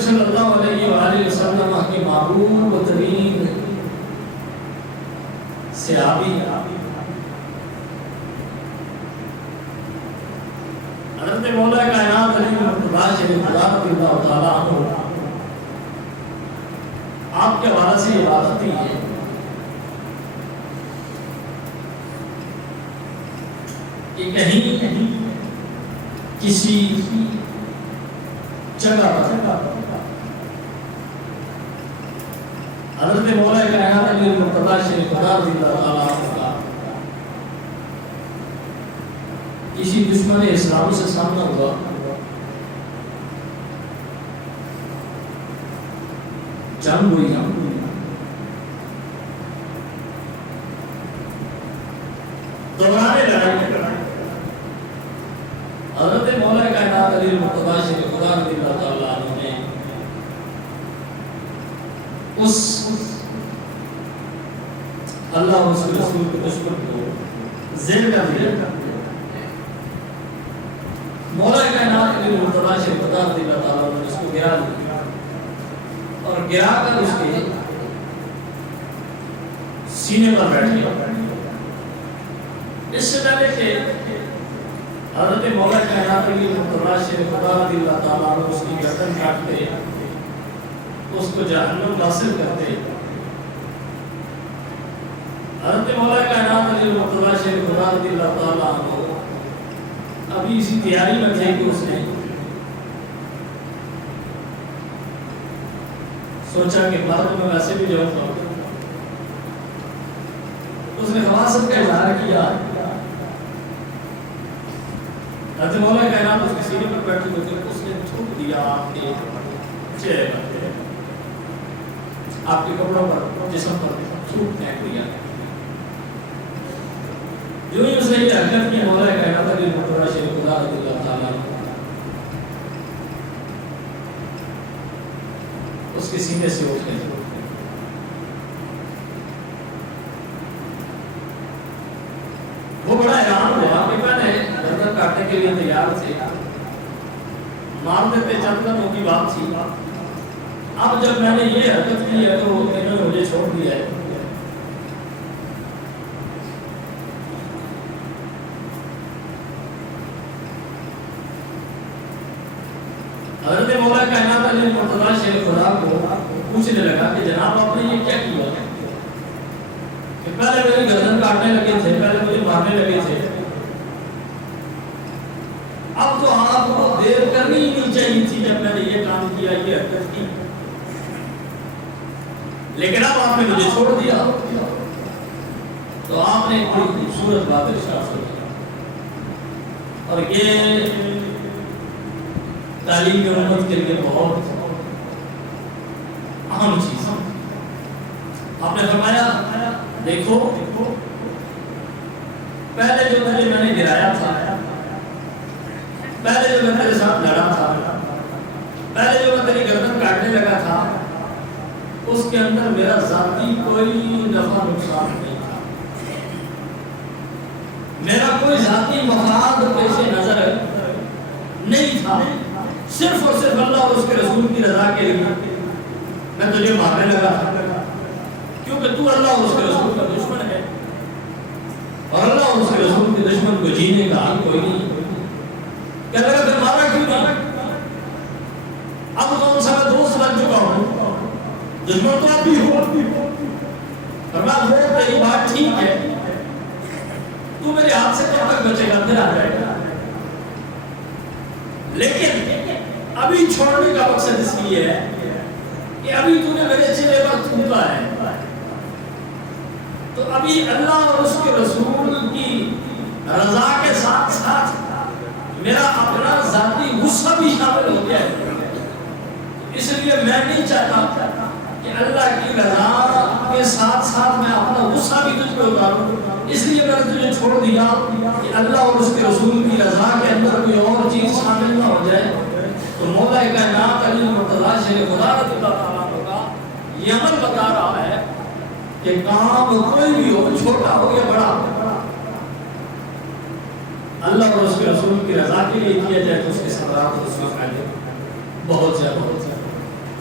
صلی اللہ علیہ وآلہ وسلم کی معبود و ترین صحابی حضرت مولا کائنات علی مرتضیٰ شریف رضی اللہ تعالیٰ عنہ آپ کے حوالے سے یہ بات آتی ہے کہ کہیں کسی جگہ پر حضرت مولا کائنات علی مرتضیٰ شریف رضی اللہ تعالیٰ عنہ کسی دشمن اسلام سے سامنا ہوا جنگ ہوئی دوران لڑائی حضرت مولا کائنات علی مرتضیٰ شریف رضی اللہ تعالیٰ عنہ نے اس اللہ اور اس کے رسول کے دشمن کو زیر کر دیا مولا کائنات علی مرتضیٰ شریف رضی اللہ تعالیٰ عنہ نے اس کو گرا دیا اور گرا کر اس کے سینے پر بیٹھ گیا۔ اس سے پہلے کہ حضرت مولا کائنات علی مرتضیٰ شریف رضی اللہ تعالیٰ عنہ اس کی گردن کاٹتے اس کو جہنم داخل کرتے، حضرت مولا کائنات علی مرتضیٰ شریف رضی اللہ تعالیٰ عنہ ابھی اسی تیاری میں تھے کہ اس نے سوچا کہ بھارت میں ویسے بھی جاؤں گا، اس نے حماست کا اظہار کیا۔ حضرت مولا کائنات اس کے سینے پر بیٹھے ہوئے تھے، اس نے تھوک دیا آپ کے چہرے پر، آپ کے کپڑوں پر، جسم پر تھوک پھینک دیا۔ جو ہی اسے یہ حرکت کی مولا کائنات علی مرتضیٰ شریف رضی اللہ تعالیٰ اس کے سینے سے اٹھ گئے۔ وہ بڑا حیران ہوا کہ میں نے گردن کاٹنے کے لیے تیار تھے، مار دیتے چند قدموں کی بات تھی، اب جب میں نے یہ حرکت کی ہے تو انہوں نے مجھے چھوڑ دیا ہے۔ حضرت مولا کائنات علی مرتضیٰ شریف خدا کو پوچھنے لگا کہ جناب آپ نے یہ کیا کیا کہ پہلے میری گردن کاٹنے لگے تھے، پہلے مجھے مارنے لگے تھے، اب تو آپ کو دیر کرنی ہی نہیں چاہیے تھی جب میں نے یہ کام کیا، یہ حرکت کی، لیکن اب آپ نے مجھے چھوڑ دیا۔ تو آپ نے ایک بڑی خوبصورت بات ارشاد فرمائی، اور یہ تعلیم امت کے لیے بہت اہم چیز ہے۔ آپ نے فرمایا دیکھو پہلے جو تجھے میں نے گرایا تھا، پہلے جو میں تیرے ساتھ لڑا تھا، پہلے جو میں تیری گردن کاٹنے لگا تھا، اس کے اندر میرا ذاتی کوئی نفع نقصان نہیں تھا، میرا کوئی ذاتی مفاد پیش نظر نہیں تھا، صرف اور صرف اللہ اور اس کے رسول کی رضا کے لیے میں تجھے مارنے لگا تھا، کیونکہ تو اللہ اور اس کے رسول کا دشمن ہے، اور اللہ اور اس کے رسول کے دشمن کو جینے کا حق کوئی نہیں۔ کہنے لگا پھر مارا کیوں نہیں؟ اب تو ان سب دوست بن چکا ہوں، دشمن تو اب بھی ہو، اور میں وہ تیری بات ٹھیک ہے، تو میرے ہاتھ سے کب تک بچے گا، پھر آ جائے گا، لیکن ابھی چھوڑنے کا مقصد اس لیے ہے کہ ابھی تو نے میرے چہرے پر تھوکا ہے، تو ابھی اللہ اور اس کے رسول کی رضا کے ساتھ ساتھ میرا اپنا ذاتی غصہ بھی شامل ہو گیا ہے، اس لیے میں نہیں چاہتا کہ اللہ کی رضا کے ساتھ ساتھ میں اپنا غصہ بھی تجھ پہ اتاروں، اس لیے میں نے تجھے چھوڑ دیا کہ اللہ اور اس کے رسول کی رضا کے اندر کوئی اور چیز شامل نہ ہو جائے۔ تو مولا کائنات علی مرتضیٰ شریف رضی اللہ تعالیٰ عنہ کا یہ عمل بتا رہا ہے کہ کام کوئی بھی ہو، چھوٹا ہو یا بڑا، اللہ اور اس کے رسول کی رضا کے لیے کیا جائے تو اس کے ثمرات اور اس کے فائدے بہت زیادہ